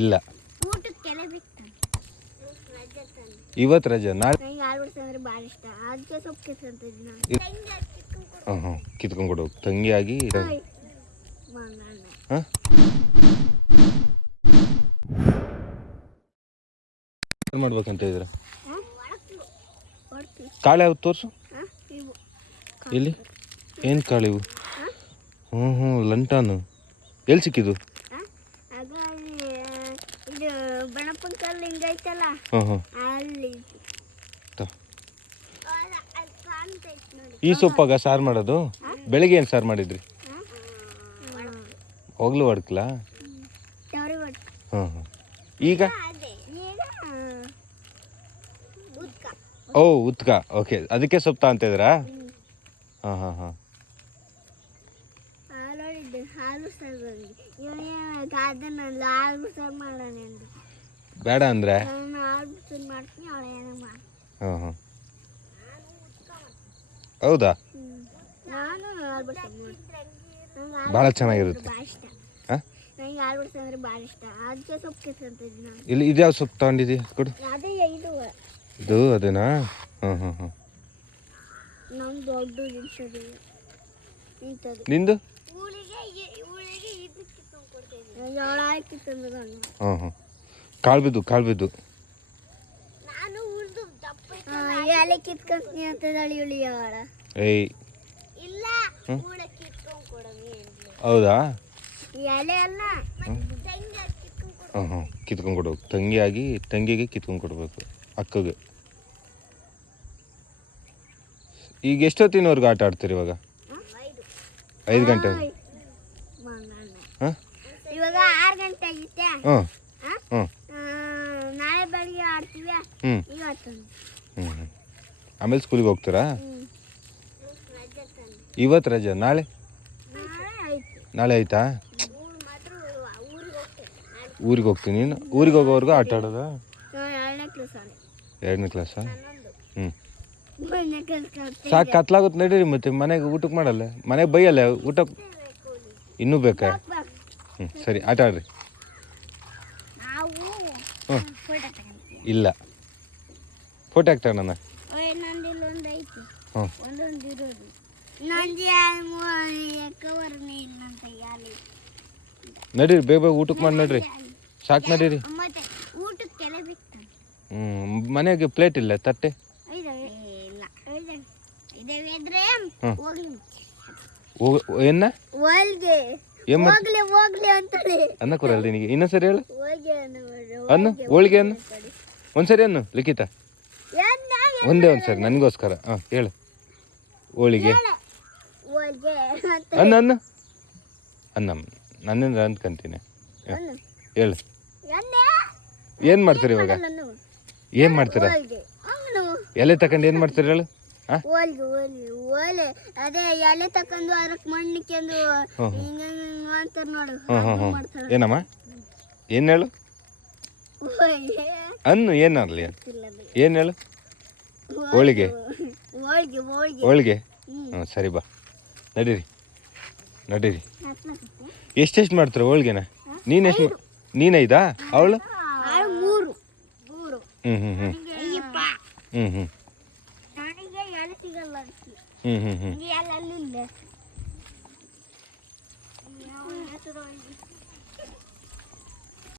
ಇಲ್ಲ. ಇವತ್ತು ರಜೆ. ನಾಳೆ ಹಾಂ ಹಾಂ. ಕಿತ್ಕೊಂಡು ಕೊಡು. ತಂಗಿಯಾಗಿ ಹಾಂ? ಏನು ಮಾಡ್ಬೇಕಂತ ಇದ್ರ ಕಾಳೆ ಯಾವ್ದು ತೋರಿಸು? ಇಲ್ಲಿ ಏನು ಕಾಳು ಇವು? ಹ್ಞೂ ಹ್ಞೂ ಲಂಟಾನು. ಎಲ್ಲಿ ಸಿಕ್ಕಿದ್ದು? ಇದು ಬಣಪ್ಪನ ಕಲ್ಲು ಹಿಂಗೈತಲ್ಲ ಹಾಂ ಹಾಂ ಅಲ್ಲಿ. ತ. ಅಲ್ಲ, ಅಲ್ಲಿ ನೋಡಿ. ಈ ಸೊಪ್ಪಾಗ ಸಾರು ಮಾಡೋದು? ಬೆಳಿಗ್ಗೆ ಏನು ಸಾರು ಮಾಡಿದ್ರಿ? ಹೋಗ್ಲು ಹೊಡ್ಕಲಾ? ಹಾಂ ಹಾಂ ಈಗ? ಓ ಉತ್ಕ ಓಕೆ ಅದಕ್ಕೆ ಸೊಪ್ಪು ಅಂತಿದ್ರಾ ಹಾಂ ಹಾಂ ಹಾಂ ಮಾಡೋಣ ಎಂದು. ಬೇಡ ಅಂದ್ರೆ? ನಾನು ಮಾಡ್ತೀನಿ ಅವಳ ಏನೋ ಮಾಡಿ ಹಾಂ ಹಾಂ ಹೌದಾ? ನಾನು ಬಡ್ಸೋದು ನಂಗೆ ಭಾಳ ಚೆನ್ನಾಗಿರುತ್ತೆ. ಇಲ್ಲಿ ಇಷ್ಟ. ಹಾಂ ನಂಗೆ ಹಾಲು ಬಡ್ಸೋ ಅಂದ್ರೆ ಭಾಳ ಇಷ್ಟ. ಅದಕ್ಕೆ ಸೊಪ್ಪು ಕಿತ್ಕೊಂತಿದ್ದೆ ನಾನು. ಇಲ್ಲಿ ಇದ್ಯಾವ ಸೊಪ್ಪು ತಗೊಂಡಿದಿ ಕೊಡು. ಅದೇ ಇದು. ಇದು ಅದೇನಾ? ಹಾಂ ಹಾಂ ಹಾಂ ನಮ್ಮ ದೊಡ್ಡ ನಿಂದು? ಊಳಿಗೆ ಊಳಿಗೆ ಇದು ಹಾಂ ಹಾಂ ಕಾಳು ಬಿದ್ದು ಕಾಳು ಬಿದ್ದು ಏಯ್. ಹೌದಾ? ಹಾಂ ಹಾಂ ಕಿತ್ಕೊಂಡು ಕೊಡ್ಬೇಕು ತಂಗಿಯಾಗಿ ತಂಗಿಗೆ ಕಿತ್ಕೊಂಡು ಕೊಡ್ಬೇಕು. ಅಕ್ಕಗೆ. ಈಗ ಎಷ್ಟೊತ್ತಿನವರೆಗೂ ಆಟ ಆಡ್ತೀರಿ ಇವಾಗ? ಐದು ಐದು ಗಂಟೆ. ಹಾಂ ಇವಾಗ ಆರು ಗಂಟೆ ಆಗಿತ್ತೆ ಹಾಂ? ಹ್ಞೂ ನಾಳೆ ಬೆಳಿಗ್ಗೆ ಆಡ್ತೀವಿ ಹ್ಞೂ ಇವತ್ತು. ಹ್ಞೂ ಹ್ಞೂ ಆಮೇಲೆ ಸ್ಕೂಲಿಗೆ ಹೋಗ್ತೀರಾ. ಇವತ್ತು ರಜೆ ನಾಳೆ? ನಾಳೆ ಆಯ್ತು. ಊರಿಗೆ ಹೋಗ್ತೀನಿ. ನೀನು ಊರಿಗೆ ಹೋಗೋವರೆಗೂ ಆಟ ಆಡೋದಾ? ಎರಡನೇ ಕ್ಲಾಸ್ ಹ್ಞೂ ಸಾಕು ಕತ್ಲಾಗುತ್ತೆ ನಡೀರಿ ಮತ್ತೆ ಮನೆಗೆ ಊಟಕ್ಕೆ ಮಾಡಲ್ಲ. ಮನೆಗೆ ಬೈಯಲ್ಲ ಊಟ ಇನ್ನೂ ಬೇಕಾ? ಹ್ಞೂ ಸರಿ ಆಟ ಆಡ್ರಿ ನಾವು ಹ್ಞೂ ಫೋಟೋ ತಗೊಂತೀವಿ ಇಲ್ಲ. ಫೋಟೋ ಹಾಕ್ತಾಣ ನನ್ನ ಹ್ಞೂ ನಡೀರಿ ಬೇಗ ಬೇಗ ಊಟಕ್ಕೆ ಮಾಡಿ ನಡ್ರಿ ಸಾಕು ನಡೀರಿ. ಹ್ಞೂ ಮನೆಗೆ ಪ್ಲೇಟ್ ಇಲ್ಲ ತಟ್ಟೆ? ಏನ? ಏನ್ ಮಾಡ್ ಹೋಗ್ಲಿ ಹೋಗ್ಲಿ ಅಂತಾಳೆ ಅನ್ನ ಕೊರಲ್ಲ ನಿನಗೆ. ಇನ್ನೊಂದ್ಸರಿ ಹೇಳು. ಅನ್ನು ಹೋಳಿಗೆ ಅನ್ನು? ಒಂದ್ಸರಿ ಅನ್ನು ಲಿಖಿತ? ಒಂದೇ ಒಂದ್ಸರಿ ನನಗೋಸ್ಕರ. ಹಾಂ ಹೇಳು. ಹೋಳಿಗೆ. ಅನ್ನ ಅನ್ನ? ಅನ್ನ ನನ್ನಿಂದ ಅಂದ್ಕಂತೀನಿ. ಹೇಳು. ಏನು ಮಾಡ್ತೀರಿ ಇವಾಗ. ಏನು ಮಾಡ್ತೀರಾ? ಎಲೆ ತಗೊಂಡು ಏನು ಮಾಡ್ತೀರಿ ಹೇಳು? ಓಲೆ ಅದೇ ಎಲೆ ತಕೊಂಡು ಅದಕ್ಕೆ ಮಣ್ಣಕ್ಕೆ ಅಂದು ಹಿಂಗ ನೋಡು. ಏನಮ್ಮ? ಏನು ಹೇಳು? ಅನ್ನು ಏನರ್ಲಿ ಏನು ಹೇಳು? ಹೋಳಿಗೆ ಹೋಳಿಗೆ. ಹ್ಞೂ ಸರಿ ಬಾ. ನಡೀರಿ. ನಡೀರಿ. ಎಷ್ಟೆಷ್ಟು ಮಾಡ್ತಾರೆ ಹೋಳಿಗೆನ? ನೀನು ಎಷ್ಟು ನೀನೈದಾ ಅವಳು? ಹ್ಞೂ ಹ್ಞೂ ಹ್ಞೂ ಹ್ಞೂ ಹ್ಞೂ ಹ್ಞೂ ಹ್ಞೂ ಹ್ಞೂ